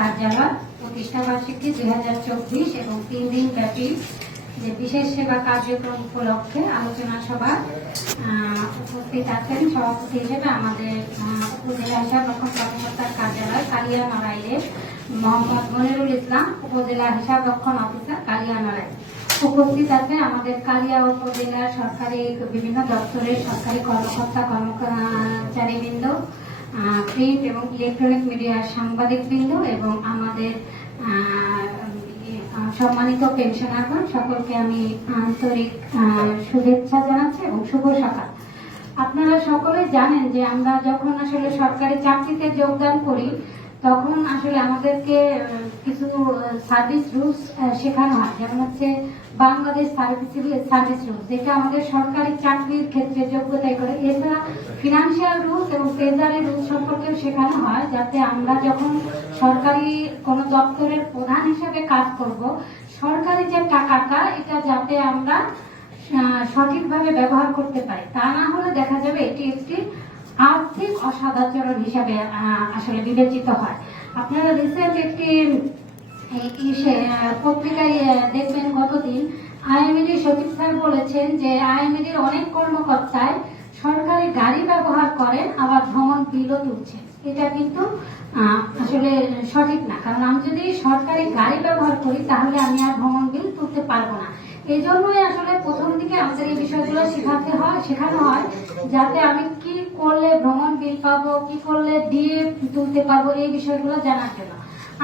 কার্যালয় প্রতিষ্ঠা বার্ষিকী 2024 এবং 3 দিন ব্যাপী যে বিশেষ সেবা কার্যক্রম উপলক্ষে আলোচনা সভা উপস্থিত আছেন সভাপতি হিসেবে আমাদের উপজেলা হিসাব রক্ষণ কর্মকর্তার কার্যালয় কালিয়ানড়াইয়ের মোহাম্মদ মনিরুল ইসলাম, উপজেলা হিসাব রক্ষণ অফিসার কালিয়ানড়াই। উপস্থিত আছে আমাদের কালিয়া উপজেলার সরকারি বিভিন্ন দপ্তরের সরকারি কর্মকর্তা কর্মচারীবৃন্দ, প্রিন্ট এবং ইলেকট্রনিক মিডিয়ার সাংবাদিকবৃন্দ এবং আমাদের সম্মানিত পেনশনারগণ, সকলকে আমি আন্তরিক শুভেচ্ছা জানাচ্ছি এবং শুভ সকাল। আপনারা সকলে জানেন যে আমরা যখন আসলে সরকারি চাকরিতে যোগদান করি তখন আসলে আমাদেরকে কিছু সার্ভিস রুলস শেখানো হয়, যেমন হচ্ছে বাংলাদেশ সার্ভিস রুলস, যেটা আমাদের সরকারি চাকরির ক্ষেত্রে যোগ্যতাই করে। এছাড়া ফিনান্সিয়াল রুলস এবং ট্রেজারি রুলস সম্পর্কেও শেখানো হয়, যাতে আমরা যখন সরকারি কোনো দপ্তরের প্রধান হিসেবে কাজ করব, সরকারি যে টাকাটা এটা যাতে আমরা সঠিকভাবে ব্যবহার করতে পারি, তা না হলে দেখা যাবে এটি একটি আর্থিক অসদাচরণ হিসাবে আসলে বিবেচিত হয়। আপনারা রিসেন্ট একটি পত্রিকায় দেখবেন, গতদিন আইএমইডি সচিব স্যার বলেছেন যে আইএমইডির অনেক কর্মকর্তায় সরকারি গাড়ি ব্যবহার করেন, আবার ভ্রমণ বিলও তুলছেন। এটা কিন্তু আসলে সঠিক না, কারণ আমি যদি সরকারি গাড়ি ব্যবহার করি তাহলে আমি আর ভ্রমণ বিল তুলতে পারবো না। এই জন্যই আসলে প্রথম দিকে আমাদের এই বিষয়গুলো শেখানো হয়, যাতে আমি কি করলে ভ্রমণ বিল পাবো, কি করলে ডিএ তুলতে পারবো, এই বিষয়গুলো জানার জন্য।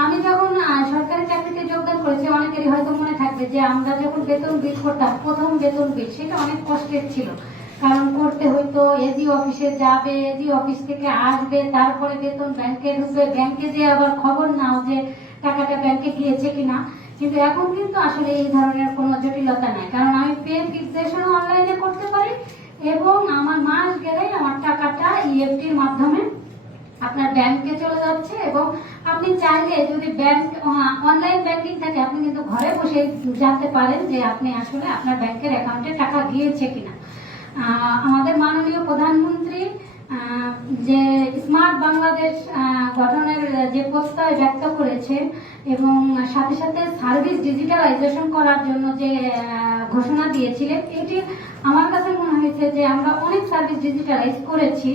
আমি যখন সরকারি চাকরিতে যোগদান করেছি, অনেকেরই হয়তো মনে থাকবে যে আমরা যখন বেতন বিল করতাম, প্রথম বেতন বিল সেটা অনেক কষ্টের ছিল, কারণ করতে হইতো এজি অফিসে যাবে, এজি অফিস থেকে আসবে, তারপরে বেতন ব্যাংকে ঢুকবে, ব্যাংকে যে আবার খবর নাও যে টাকাটা ব্যাংকে গিয়েছে কিনা। কিন্তু এখন কিন্তু আসলে এই ধরনের কোনো জটিলতা নাই, কারণ আমি পে ফিক্সেশনও অনলাইনে করতে পারি এবং আমার মাস গেলে আমার টাকাটা ইএফটির মাধ্যমে আপনার ব্যাংকে চলে যাচ্ছে। এবং আপনি চাইলে যদি ব্যাংক অনলাইন ব্যাংকিং থাকে, আপনি কিন্তু ঘরে বসে জানতে পারেন যে আপনি আসলে আপনার ব্যাংকের অ্যাকাউন্টে টাকা গিয়েছে কিনা। আমাদের মাননীয় প্রধানমন্ত্রী যে স্মার্ট বাংলাদেশ গঠনের যে প্রত্যয় ব্যক্ত করেছে এবং সাথে সাথে সার্ভিস ডিজিটালাইজেশন করার জন্য যে ঘোষণা দিয়েছিলেন, এটি আমার কাছে মনে হয়েছে যে আমরা অনেক সার্ভিস ডিজিটালাইজ করেছি।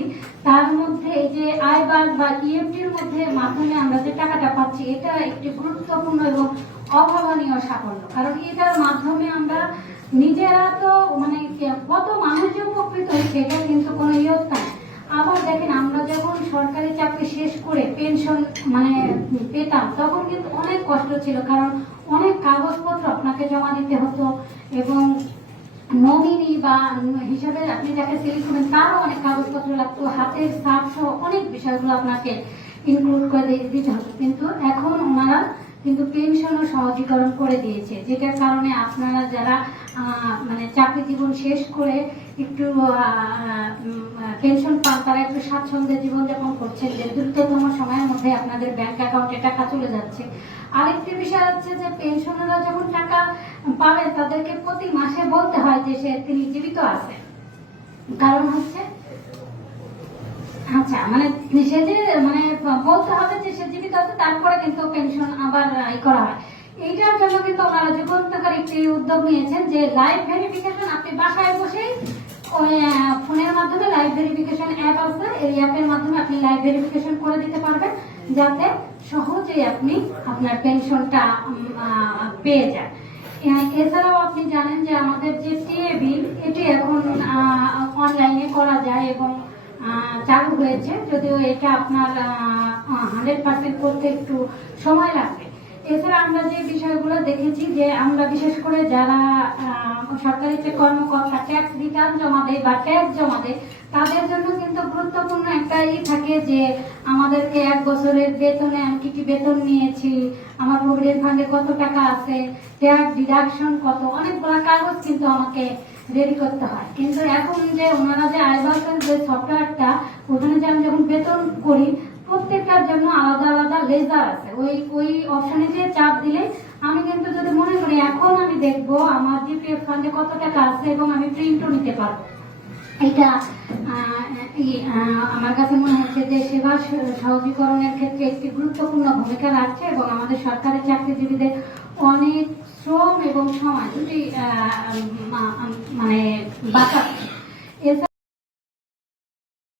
তার মধ্যে এই যে আইবাস বা ইএফটির মধ্যে মাধ্যমে আমরা যে টাকাটা পাচ্ছি, এটা একটি গুরুত্বপূর্ণ এবং অভাবনীয় সাফল্য, কারণ এটার মাধ্যমে আমরা নিজেরা তো মানে কত মানুষ যে উপকৃত হচ্ছে এটা কিন্তু কোনো ইয়ত্তা নেই। আবার দেখেন, আমরা যখন সরকারি চাকরি শেষ করে পেনশন পেতাম, তখন কিন্তু অনেক কষ্ট ছিল, কারণ অনেক কাগজপত্র আপনাকে জমা দিতে হতো এবং নমিনি বা হিসাবে আপনি যাকে সিলেক্ট করবেন তারও অনেক কাগজপত্র লাগতো, হাতের ছাপ সহ অনেক বিষয়গুলো আপনাকে ইনক্লুড করে দিতে হতো। কিন্তু এখন ওনারা কিন্তু পেনশনও সহজীকরণ করে দিয়েছে, যেটার কারণে আপনারা যারা চাকরি জীবন শেষ করে একটু পেনশন পান, তারা একটু স্বাচ্ছন্দ্যে জীবনযাপন করছেন, যে দ্রুততম সময়ের মধ্যে আপনাদের ব্যাংক অ্যাকাউন্টে টাকা চলে যাচ্ছে। আরেকটি বিষয় হচ্ছে যে পেনশনাররা যখন টাকা পাবে তাদেরকে প্রতি মাসে বলতে হয় যে তিনি জীবিত আছে, কারণ হচ্ছে সে যে বলতে হবে যে সে জীবিত আছে, তারপরে কিন্তু পেনশন আবার করা হয়। এইটার জন্য কিন্তু ওনারা যুগান্তকারী একটি উদ্যোগ নিয়েছেন যে লাইভ ভেরিফিকেশন। আপনি বাসায় বসেই ওই ফোনের মাধ্যমে লাইভ ভেরিফিকেশন অ্যাপ আছে, এই অ্যাপের মাধ্যমে আপনি লাইভ ভেরিফিকেশন করে দিতে পারবেন, যাতে সহজেই আপনি আপনার পেনশনটা পেয়ে যান। এছাড়াও আপনি জানেন যে আমাদের যে টিএ বিল, এটি এখন অনলাইনে করা যায় এবং চালু হয়েছে, যদিও এটা আপনার 100% করতে একটু সময় লাগবে। এছাড়া আমরা যে বিষয়গুলো দেখেছি যে আমরা বিশেষ করে যারা সরকারি যে কর্মকর্তা ট্যাক্স রিটার্ন জমা দেয় বা ট্যাক্স জমা দেয়, তাদের জন্য কিন্তু গুরুত্বপূর্ণ একটা থাকে যে আমাদেরকে 1 বছরের বেতনে আমি কি কি বেতন নিয়েছি, আমার প্রভিডেন্ট ফান্ডে কত টাকা আছে, ট্যাক্স ডিডাকশন কত, অনেকগুলো কাগজ কিন্তু আমাকে রেডি করতে হয়। কিন্তু এখন যে ওনারা যে আইবাসের যে সফটওয়্যারটা, ওখানে যে আমি যখন বেতন করি প্রত্যেকটার জন্য আলাদা আলাদা লেজার আছে, ওই অপশনে যে চাপ দিলে আমি কিন্তু যদি মনে করি এখন আমি দেখবো আমার জিপিএফ ফান্ডে কত টাকা আছে এবং আমি প্রিন্টও নিতে পারবো। এটা আমার কাছে মনে হচ্ছে যে সেবা সহজীকরণের ক্ষেত্রে একটি গুরুত্বপূর্ণ ভূমিকা রাখছে এবং আমাদের সরকারি চাকরিজীবীদের অনেক শ্রম এবং সময় দুটি মানে বাঁচাচ্ছে।